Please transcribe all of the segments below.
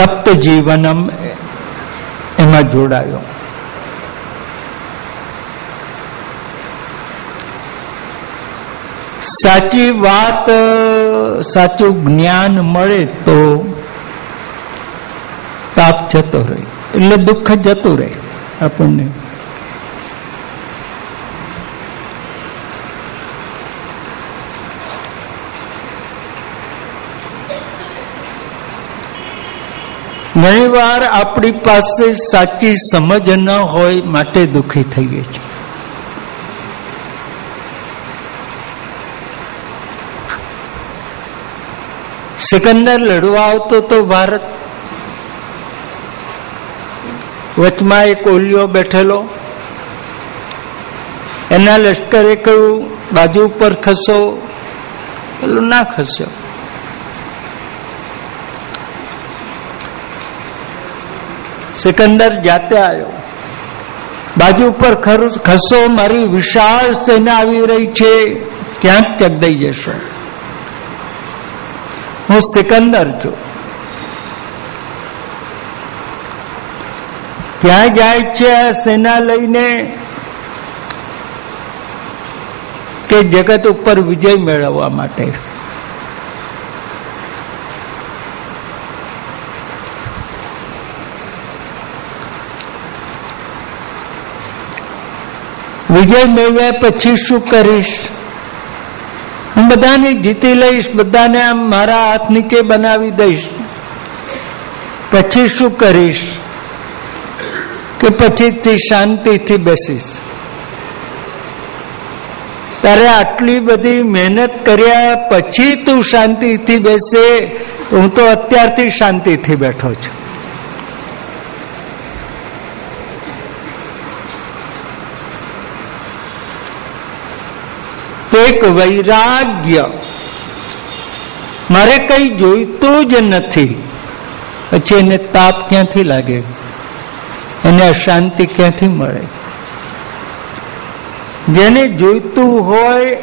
તપ્ત જીવનમ એમાં જોડાયો. સાચી વાત, સાચું જ્ઞાન મળે તો તાપ જતો રહે, એટલે દુઃખ જતું રહે આપણને. ઘણી વાર આપણી પાસે સાચી સમજ ન હોય માટે દુઃખી થઈએ છીએ. સિકંદર લડવા આવતો તો ભારત, વચમાં એક ઓલિયો બેઠેલો, એના લશ્કરે કહ્યું બાજુ ઉપર ખસો, પેલું ના ખસ્યો. સિકંદર જાતે આવ્યો, બાજુ ઉપર ખસો, મારી વિશાળ સેના આવી રહી છે, ક્યાંક ચગદાઈ જશો. હું સિકંદર છું. ક્યાં જાય છે આ સેના લઈને? કે જગત ઉપર વિજય મેળવવા માટે. વિજય મેળવ્યા પછી શું કરીશ? હું બધાને જીતી લઈશ, બધાને આમ મારા હાથ નીચે બનાવી દઈશ. પછી શું કરીશ? કે પછીથી શાંતિથી બેસીશ. તારે આટલી બધી મહેનત કર્યા પછી તું શાંતિથી બેસે, હું તો અત્યારથી શાંતિથી બેઠો છું. તો એક વૈરાગ્ય, મારે કઈ જોઈતું જ નથી, પછી એને તાપ ક્યાંથી લાગે, એને અશાંતિ ક્યાંથી મળે? જેને જોઈતું હોય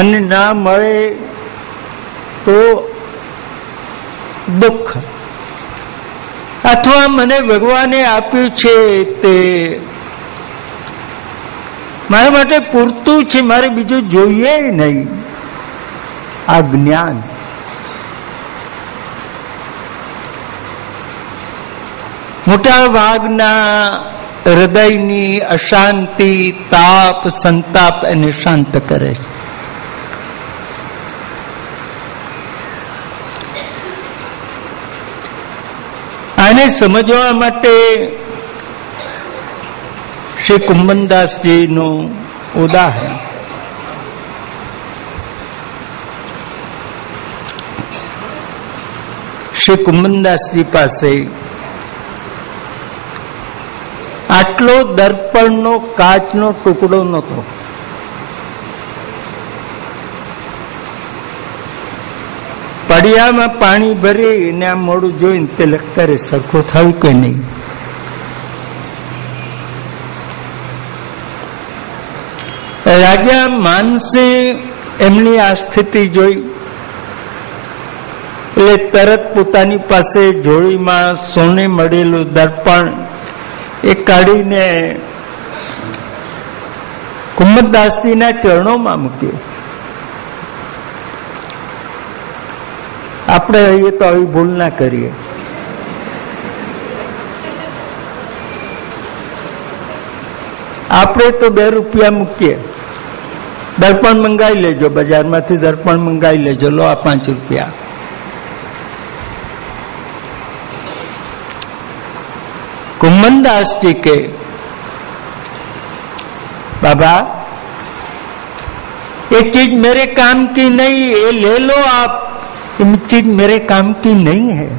અને ના મળે તો દુઃખ. અથવા મને ભગવાને આપ્યું છે તે મારા માટે પૂરતું છે, મારે બીજું જોઈએ નહીં. આ જ્ઞાન. મોટા ભાગના હૃદયની અશાંતિ, તાપ, સંતાપ એને શાંત કરે છે. આને સમજવા માટે શ્રી કુંભનદાસજીનું ઉદાહરણ. શ્રી કુંભનદાસજી પાસે આટલો દર્પણનો કાચનો ટુકડો નહોતો. પડિયામાં પાણી ભરીને આ મોડું જોઈને તિલક કરે, સરખું થયું કે નહીં. રાજા માનસિંહ એમની આ સ્થિતિ જોઈ એટલે તરત પોતાની પાસે જોડીમાં સોને મળેલું દર્પણ એ કાઢીને કુંભદાસજીના ચરણોમાં મૂક્યું. આપણે એ તો આવી ભૂલ ના કરીએ. આપણે તો 2 રૂપિયા મૂકીએ, દર્પણ મંગાવી લેજો, બજારમાંથી દર્પણ મંગાવી લેજો, લો આ 5 રૂપિયા. कुम्भनदास जी के बाबा ये चीज मेरे काम की नहीं, ये ले लो आप, ये चीज मेरे काम की नहीं है,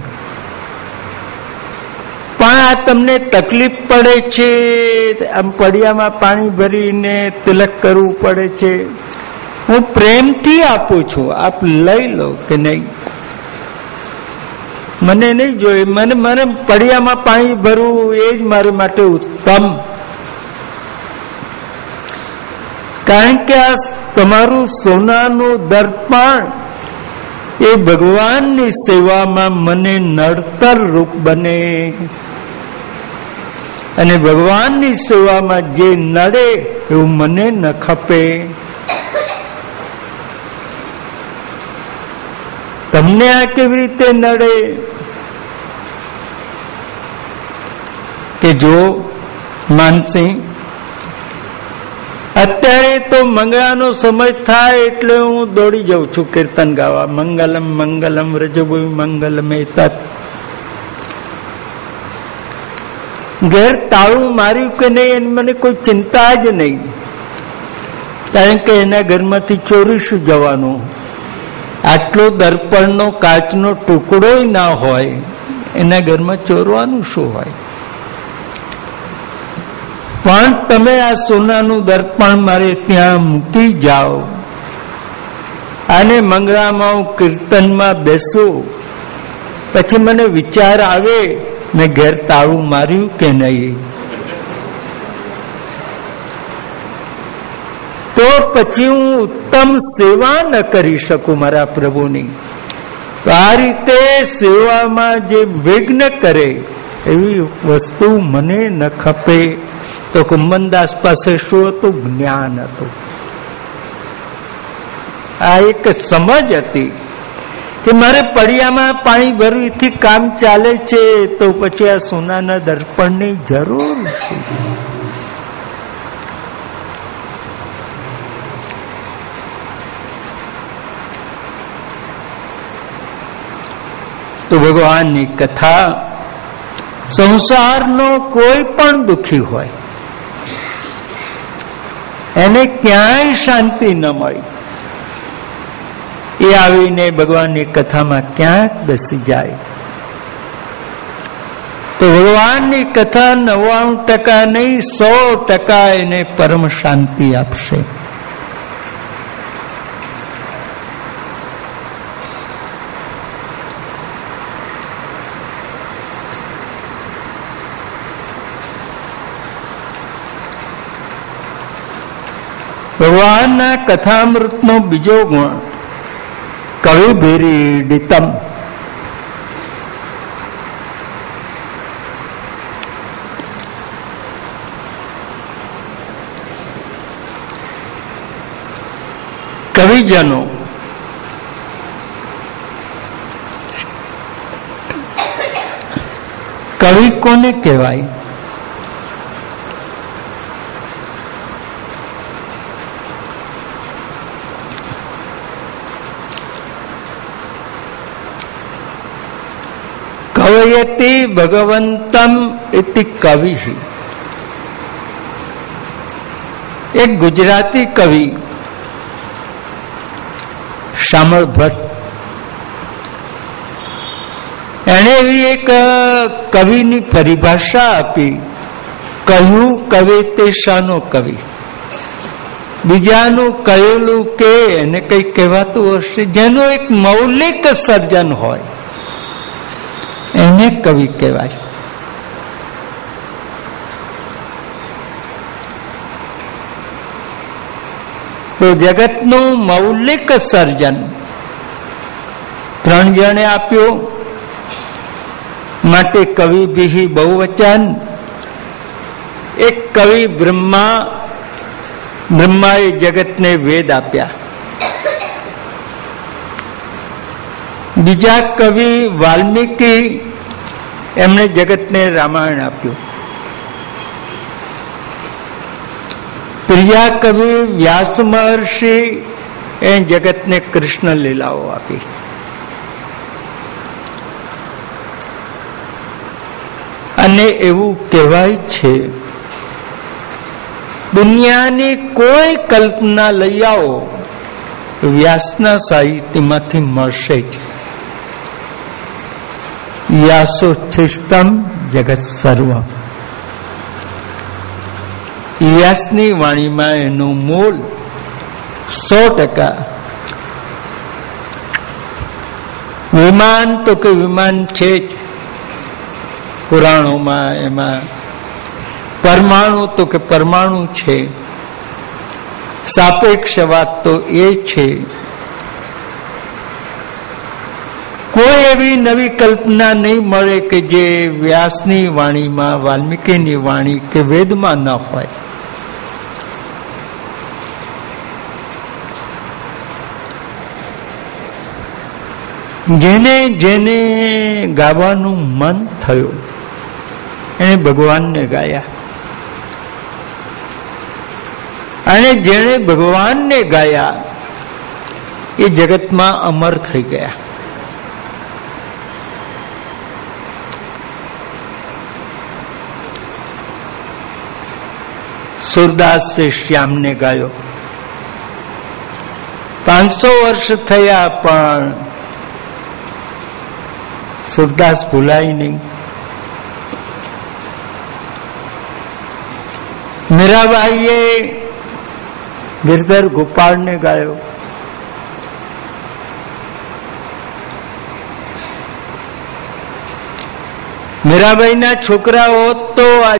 પણ આ તમને તકલીફ પડે છે, આમ પડિયામાં પાણી ભરીને તિલક કરવું પડે છે, હું પ્રેમથી આપું છું, આપ લઈ લો કે નહીં. મને નહીં જોઈએ, મને પડિયામાં પાણી ભરવું એ જ મારા માટે ઉત્તમ. કારણ કે આ તમારું સોનાનું દર્પણ એ ભગવાનની સેવામાં મને નડતર રૂપ બને, અને ભગવાનની સેવામાં જે નડે એવું મને ન ખપે. તમને આ કેવી રીતે નડે કે જો માનસિંહ, અત્યારે તો મંગળાનો સમય થાય એટલે હું દોડી જાઉં છું કીર્તન ગાવા. મંગલમ મંગલમ રજોભૂમિ મંગલમ એતત. ઘેર તાળું માર્યું કે નહીં એની મને કોઈ ચિંતા જ નહીં, કારણ કે એના ઘરમાંથી ચોરી શું જવાનું? આટલો દર્પણનો કાચનો ટુકડો ના હોય, એના ઘરમાં ચોરવાનું શું હોય? પણ તમે આ સોનાનું દર્પણ મારે ત્યાં મૂકી જાઓ, અને મંગળામાં હું કીર્તનમાં બેસું, પછી મને વિચાર આવે મેં ઘેર તાળું માર્યું કે નહીં, તો પછી હું ઉત્તમ સેવા ન કરી શકું મારા પ્રભુની. તો આ રીતે સેવામાં જે વિઘ્ન કરે એવી વસ્તુ મને ન ખપે. તો કુંભનદાસ પાસે શું હતું? જ્ઞાન હતું. આ એક સમજ હતી કે મારે પડિયામાં પાણી ભરવીથી કામ ચાલે છે, તો પછી આ સોનાના દર્પણની જરૂર છે. તો ભગવાનની કથા, સંસારનો કોઈ પણ દુઃખી હોય એને ક્યાંય શાંતિ ન મળી, એ આવીને ભગવાનની કથામાં ક્યાંક બેસી જાય તો ભગવાનની કથા 99% નહીં 100% એને પરમ શાંતિ આપશે. ભગવાનના કથામૃતનો બીજો ગુણ કવિભીરીડિતમ. કવિજનો કવિ કોને કહેવાય? કવયતિ ભગવંતમ ઇતિ કવિ. એક ગુજરાતી કવિ શામળ ભટ્ટ, એણે એવી એક કવિની પરિભાષા આપી, કહ્યું કવિ તે શાનો કવિ? બીજાનું કહેલું કે એને કઈ કહેવાતું હશે, જેનું એક મૌલિક સર્જન હોય એને કવિ કહેવાય. તો જગતનું મૌલિક સર્જન 3 જણે આપ્યું, માટે કવિ ભી બહુવચન. એક કવિ બ્રહ્મા, બ્રહ્માએ જગતને વેદ આપ્યા. બીજા કવિ વાલ્મીકી, એમણે જગતને રામાયણ આપ્યું. ત્રીજા કવિ વ્યાસ મહર્ષિ, એ જગતને કૃષ્ણ લીલાઓ આપી. અને એવું કહેવાય છે દુનિયાની કોઈ કલ્પના લઈ આવો, વ્યાસના સાહિત્યમાંથી મળશે જ. વ્યાસોચ્છિષ્ટમ જગત સર્વ. વ્યાસની વાણીમાં એનું મૂળ 100%. વિમાન તો કે વિમાન છે જ પુરાણોમાં, એમાં પરમાણુ તો કે પરમાણુ છે, સાપેક્ષ વાત તો એ છે. કોઈ એવી નવી કલ્પના નહીં મળે કે જે વ્યાસની વાણીમાં, વાલ્મીકીની વાણી કે વેદમાં ન હોય. જેને જેને ગાવાનું મન થયું એને ભગવાનને ગાયા, અને જેણે ભગવાનને ગાયા એ જગતમાં અમર થઈ ગયા. સુરદાસે શ્યામને ગાયો. 500 વર્ષ થયા પણ સુરદાસ ભૂલાય નહીં. મીરાબાઈએ ગિરધર ગોપાળને ગાયો. મીરાબાઈના છોકરાઓ તો